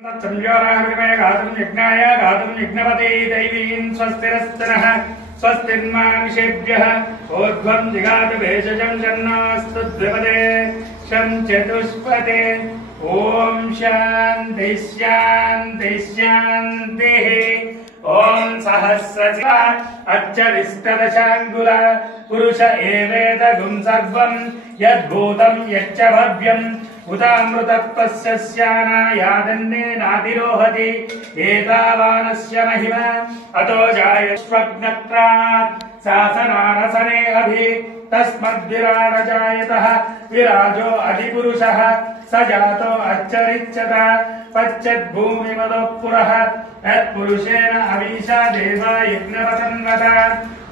संयोराहृतिमय गातुं यज्ञाय गातुं यज्ञपते दैवीं स्वस्तिरस्तनः स्वस्तिर्मानुषेभ्यः ऊर्ध्वं जिगात भेषजं जन्नास्तु द्विपदे शं चतुष्पदे ओम शांति शांति शांतिः ओम सहस्रशिवा अच्चरिष्टदशाङ्गुल पुरुष एवेदगुं सर्वं यद्भूतं यच्च भव्यम् उदामृतत्वस्य स्यानायादन्नेनातिरोहति एतावानस्य महिमा अतो जायश्वग्नत्रात् शासनारसने अभि तस्मद्विराजजायतः विराजो अधिपुरुषः स जातो अच्छरिच्यत पश्चद्भूमिमदो पुरः यत्पुरुषेण अवीशा देवा यज्ञवतन्वत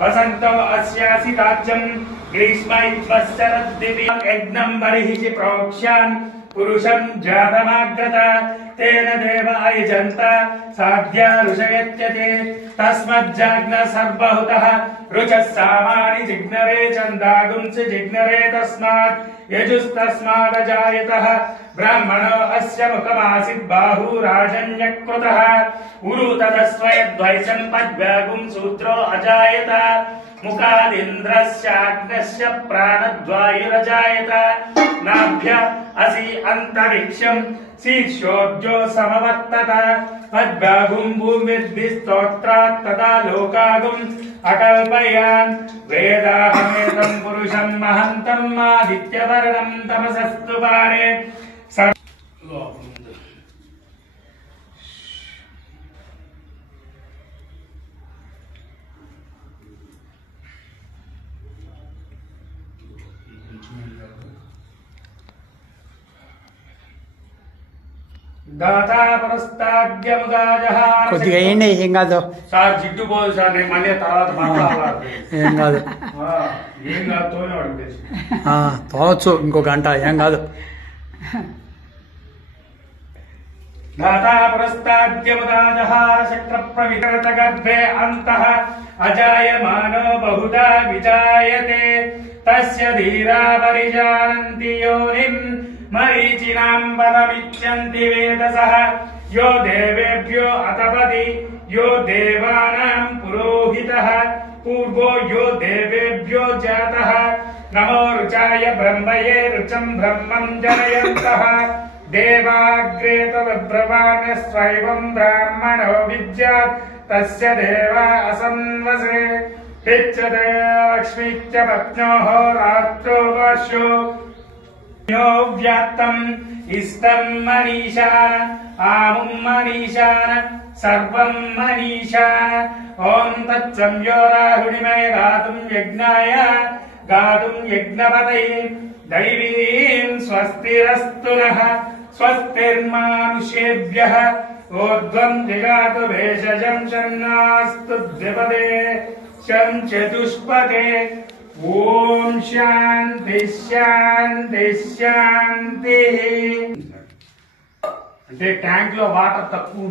वसन्तो अस्यासि राज्यम् ग्रीष्मैश्वश्चरद्दिवि यज्ञं बर्हिषि प्रोक्ष्यान् पुरुषं जातमाग्रत तेन देव अयजन्त साध्या ऋषयत्यते तस्मज्जाग्न सर्वहुतः रुचः सामानि जिग्नरे छन्दागुंसि जिग्नरे तस्मात् यजुस्तस्मादजायतः ब्राह्मणो अस्य मुखमासीत् बाहुराजन्यकृतः उरु तदस्वयद्वैषं पद्व्यागुं सूत्रो अजायत मुखादिन्द्रस्याग्नस्य प्राणद्वायुरजायत नाभ्य असि अन्तरिक्षं शीर्षोऽब्जो समवर्तत तद्बाहुं भूमिर्भिस्तोत्रात् तदा लोकागुम् अकल्पयान् वेदाहमेतं पुरुषं महन्तम् आदित्यवर्णं तमसस्तु पारे दाता परस्ताद्यमुदाजहार కొద్దిగా ఏంటి ఏం కాదు సార్ జిడ్డు పోదు సార్ నేను మళ్ళీ తర్వాత మాట్లాడాలి ఏం కాదు ఏం కాదు తోనే అడుగుతేసి తోవచ్చు ఇంకో గంట ఏం కాదు दाता परस्ताद्यमुदाजहार चक्रप्रवितरत गर्भे अन्तः अजायमानो बहुधा विजायते तस्य धीरा परिजानन्ति योनिम् मरीचिनां पदमिच्छन्ति वेदसः यो देवेभ्यो अतपति यो देवानां पुरोहितः पूर्वो यो देवेभ्यो जातः नमो रुचाय ब्रह्मये रुचं ब्रह्मं जनयन्तः देवाग्रे तद्ब्रवाण स्वैवं ब्राह्मणो विद्यात् तस्य देवा असन्वसे तिच्छते लक्ष्मीश्च पत्न्योः रात्रो वर्षो यो व्याप्तम् इष्टम् मनीषान आमुं मनीषान सर्वम् मनीषान ॐ तत्संयोराहुणिमय गातुं यज्ञाय गातुं यज्ञपतये दैवीं स्वस्तिरस्तु नः स्वस्तिर्मानुषेभ्यः ऊर्ध्वं जिगातु भेषजं शन्नास्तु द्विपदे शं चतुष्पदे ओम शांति शांति शांति అంటే ట్యాంక్ లో వాటర్ తక్కువ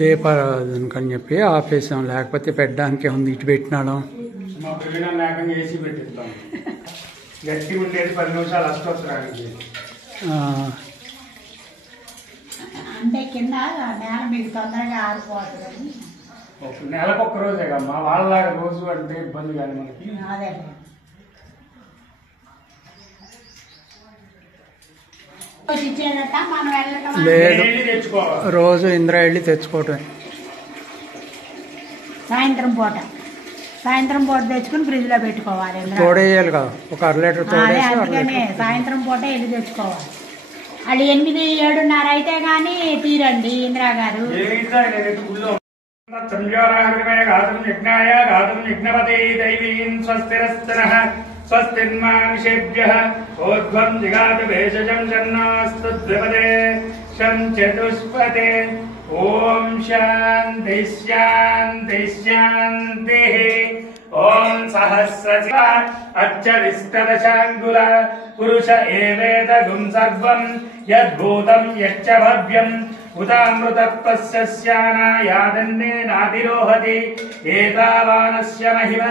దీపారాధనకని చెప్పి ఆపేసాం, లేకపోతే పెట్టడానికి ఉంది. ఇటు పెట్టినాడు మా పిల్లలు లేకుండా ఏసీ పెట్టిస్తాం. గట్టి ఉండేది 10 నిమిషాలు అష్టోత్తరానికి అంటే కింద నేల మీకు తొందరగా ఆరిపోతుంది. నెలకు ఒక్క రోజే కమ్మా, వాళ్ళలాగా రోజు అంటే ఇబ్బంది కానీ మనకి. అదే లేదు, రోజు ఇంద్ర వెళ్ళి తెచ్చుకోవటం. సాయంత్రం పూట తెచ్చుకుని ఫ్రిడ్జ్ లో పెట్టుకోవాలి. తోడేయాలి కదా, ఒక 1/2 లీటర్ తోడేసి అందుకనే సాయంత్రం పూట వెళ్ళి తెచ్చుకోవాలి. వాళ్ళు 8, 7:30 అయితే గానీ తీరండి ఇందిరా గారు. సంయోరాహృతిమయ గాతుం యజ్ఞాయ గాతుం యజ్ఞపతే दैवीं स्वस्तिरस्तनः स्वस्तिर्मानुषेभ्यः ऊर्ध्वं जिगात भेषजं जन्नास्तु द्विपदे शं चतुष्पदे ఓం శాంతి శాంతి శాంతి. ఓం సహస్ర అచ్చరిష్టదశాంగుల పురుష ఏవేదగుం సర్వం యద్భూతం యచ్చ భవ్యం ఉదామృతత్వస్య స్యానాయాదన్నేనాతిరోహతి ఏతావానస్య మహిమ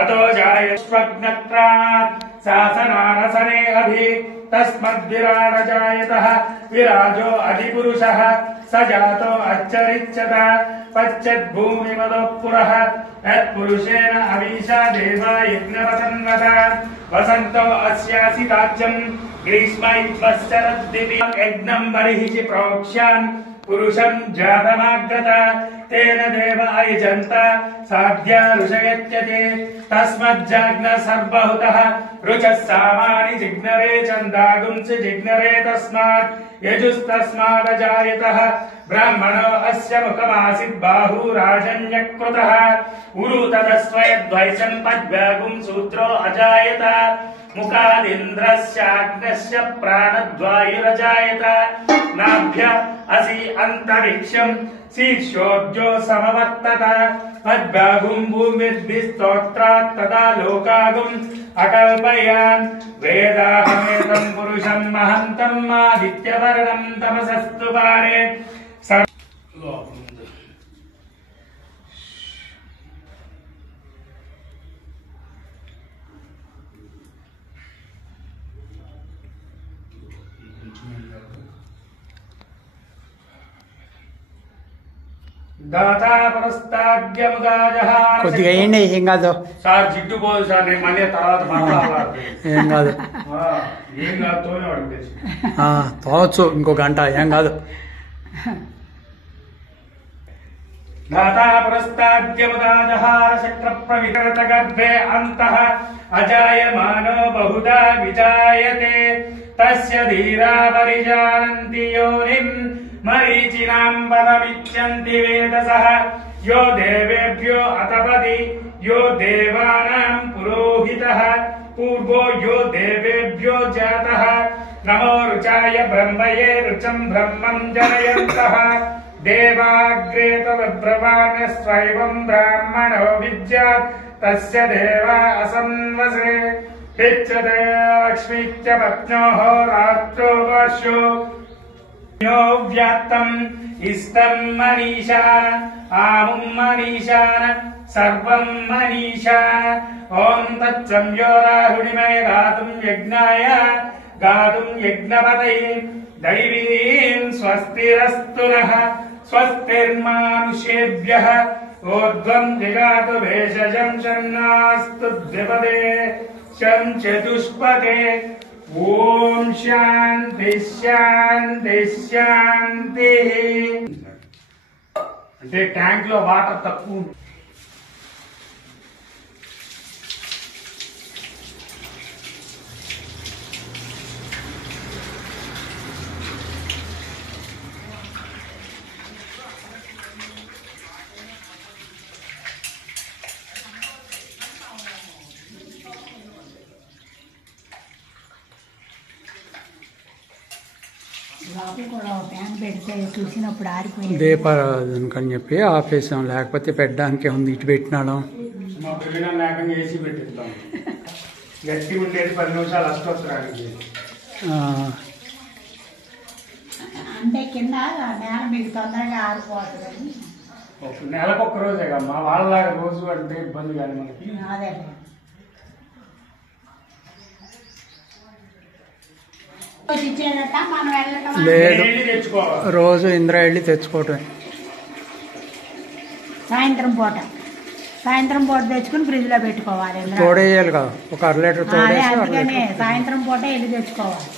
అతో జాయస్వగ్నత్రాత్ శాసనానసనే అభి తస్మద్విరాడ జాయతః విరాజో అధిపురుషః స జాతో అచ్చరిచ్చత పశ్చద్భూమిమదో పురః యత్పురుషేణ అవీశా దేవా యజ్ఞవసన్వత వసంతో అస్యాసి రాజ్యం గ్రీష్మైవశ్చరద్దివి యజ్ఞం బర్హిషి ప్రోక్ష్యాన్ పురుషం జాతమాగ్రత తేన దేవ అయజంత సాధ్య ఋషయత్యతే తస్మజ్జాగ్న సర్వహుతః రుచః సామాని జిగ్నరే చందాగుంసి జిగ్నరే తస్మాత్ యజుస్తస్మాదజాయతః బ్రాహ్మణో అస్య ముఖమాసిద్ బాహురాజన్యకృతః ఉరు తదస్వయద్వైసం పద్వ్యాగుం సూత్రో అజాయత ముఖాదింద్రస్యాగ్నస్య ప్రాణద్వాయురజాయత నాభ్య అసి అంతరిక్షం శీర్షోర్జో సమవర్తత మద్భాగుం భూమిర్భిస్తోత్రాత్ తదా లోకాగుం అకల్పయాన్ వేదాహమేతం పురుషం మహంతం ఆదిత్యవర్ణం తమసస్తు పారే. కొద్దిగా ఏంటి ఏం కాదు సార్ జిడ్డు పోదు సార్, నేను మళ్ళీ తర్వాత మాట్లాడాలి. ఏం కాదు ఏం కాదు తోనే వాడికి. తోవచ్చు ఇంకో గంట ఏం కాదు. దాతాపురస్తాద్యముదాజహార చక్ర ప్రవికృత గర్భే అంతః అజాయమానో బహుదా విజాయతే తస్య ధీరా పరిజానంతి యోనిం మరీచినాం పదమిచ్చంతి వేదసః యో దేవేభ్యో అతపది యో దేవానాం పురోహితః పూర్వో యో దేవేభ్యో జాతః నమో రుచాయ బ్రహ్మయే రుచం బ్రహ్మం జనయంతః దేవాగ్రే తద్బ్రవాణస్వైవం బ్రాహ్మణో విద్యాత్ తస్య దేవా అసన్వసే పిచ్చతే లక్ష్మీచ్చ పత్నోః రాత్రో వర్షో యో వ్యాప్తం ఇష్టం మనీషా ఆముం మనీషాన సర్వం మనీషా. ఓం తత్సంయో రాహుణిమై గాతుం యజ్ఞాయ గాతుం యజ్ఞపతయే దైవీం స్వస్తిరస్తు నః స్వస్తిర్మానుషేభ్యః ఊర్ధ్వం జిగాతు భేషజం షన్నాస్తు ద్విపదే శం చతుష్పదే. ఓం శాంతి శాంతి శాంతి. అంటే ట్యాంక్ లో వాటర్ తక్కువ. లోపల కూడా ఫ్యాన్ పెడితే చూసినప్పుడు ఆరిపోయింది. దీపారాధనకని చెప్పి ఆపేసాం, లేకపోతే పెట్టడానికి ఉంది. ఇటు పెట్టినాడు మా పిల్లల లేకుండా ఏసీ పెట్టిస్తాం. గట్టి ఉండేది 10 నిమిషాలు అష్టోత్తరానికి. అంటే కింద నేల మీకు తొందరగా ఆరిపోతుంది. నెలకు ఒక్క రోజే కమ్మా, వాళ్ళలాగా రోజు అంటే ఇబ్బంది కానీ మనకి. అదే ఇచ్చేదట మనం వెళ్ళటం. లేదు, వెళ్ళి తెచ్చుకోవాలి. రోజు ఇంద్ర వెళ్ళి తెచ్చుకోవటం. సాయంత్రం పూట తెచ్చుకుని ఫ్రిడ్జ్ లో పెట్టుకోవాలి. తోడేయాలి కదా, ఒక 1 లీటర్ అదే తోడేసి అందుకనే సాయంత్రం పూట వెళ్ళి తెచ్చుకోవాలి.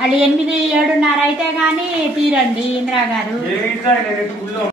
వాళ్ళు 8, 7:30 అయితే గానీ తీరండి ఇందిరా గారు. ఏ ఇంట్లో ఆయన గుళ్ళో